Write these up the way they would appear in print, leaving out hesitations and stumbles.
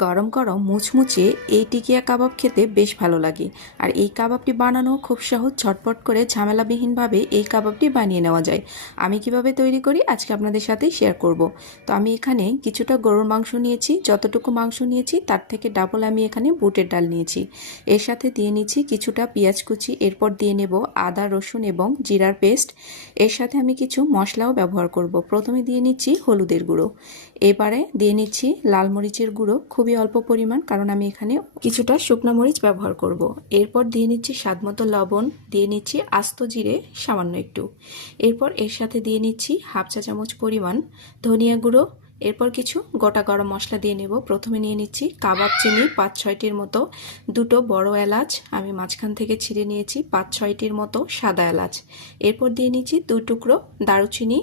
গরম গরম মুচমুচে এই টিকিয়া কাবাব খেতে বেশ ভালো লাগে। আর এই কাবাবটি বানানো খুব সহজ, ঝটপট করে ঝামেলাবিহীনভাবে এই কাবাবটি বানিয়ে নেওয়া যায়। আমি কিভাবে তৈরি করি আজকে আপনাদের সাথে শেয়ার করব। তো আমি এখানে কিছুটা গরুর মাংস নিয়েছি, যতটুকু মাংস নিয়েছি তার থেকে ডাবল আমি এখানে বুটের ডাল নিয়েছি। এর সাথে দিয়ে নিচ্ছি কিছুটা পেঁয়াজ কুচি, এরপর দিয়ে নেব আদা রসুন এবং জিরার পেস্ট। এর সাথে আমি কিছু মশলাও ব্যবহার করব। প্রথমে দিয়ে নিচ্ছি হলুদের গুঁড়ো, এবারে দিয়ে নিচ্ছি লাল মরিচের গুঁড়ো, খুবই অল্প পরিমাণ কারণ আমি এখানে কিছুটা শুকনো মরিচ ব্যবহার করব। এরপর দিয়ে নিচ্ছি স্বাদমতো লবণ, দিয়ে নিচ্ছি আস্ত জিরে সামান্য একটু। এরপর এর সাথে দিয়ে নিচ্ছি হাফ চা চামচ পরিমাণ ধনিয়া গুঁড়ো। এরপর কিছু গোটা গরম মশলা দিয়ে নেব। প্রথমে নিয়ে নিচ্ছি কাবাব চিনি 5-6টির মতো, দুটো বড় এলাচ আমি মাঝখান থেকে ছিঁড়ে নিয়েছি, 5-6টির মতো সাদা এলাচ। এরপর দিয়ে নিচ্ছি 2 টুকরো দারুচিনি,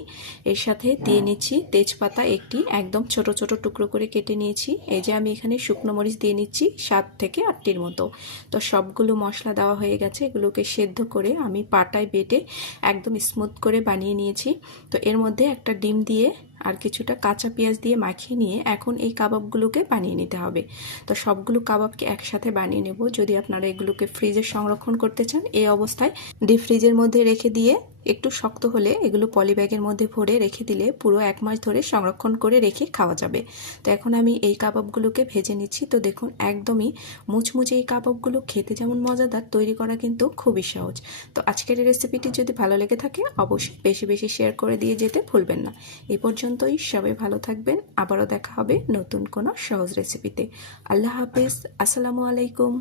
এর সাথে দিয়ে নিচ্ছি তেজপাতা একটি, একদম ছোট ছোট টুকরো করে কেটে নিয়েছি। এই যে আমি এখানে শুকনো মরিচ দিয়ে নিচ্ছি 7 থেকে 8টির মতো। তো সবগুলো মশলা দেওয়া হয়ে গেছে, এগুলোকে সেদ্ধ করে আমি পাটায় বেটে একদম স্মুথ করে বানিয়ে নিয়েছি। তো এর মধ্যে একটা ডিম দিয়ে আর কিছুটা কাঁচা পেঁয়াজ দিয়ে মাখিয়ে নিয়ে এখন এই কাবাবগুলোকে বানিয়ে নিতে হবে। তো সবগুলো কাবাবকে একসাথে বানিয়ে নেব। যদি আপনারা এগুলোকে ফ্রিজে সংরক্ষণ করতে চান, এই অবস্থায় ডিপ ফ্রিজের মধ্যে রেখে দিয়ে একটু শক্ত হলে এগুলো পলিব্যাগের মধ্যে ভরে রেখে দিলে পুরো 1 মাস ধরে সংরক্ষণ করে রেখে খাওয়া যাবে। তো এখন আমি এই কাবাবগুলোকে ভেজে নিচ্ছি। তো দেখুন একদমই মুচমুচে এই কাবাবগুলো খেতে যেমন মজাদার, তৈরি করা কিন্তু খুবই সহজ। তো আজকের এই রেসিপিটি যদি ভালো লেগে থাকে অবশ্যই বেশি বেশি শেয়ার করে দিয়ে যেতে ভুলবেন না। এই পর্যন্তই, সবাই ভালো থাকবেন। আবারও দেখা হবে নতুন কোনো সহজ রেসিপিতে। আল্লাহ হাফেজ, আসসালামু আলাইকুম।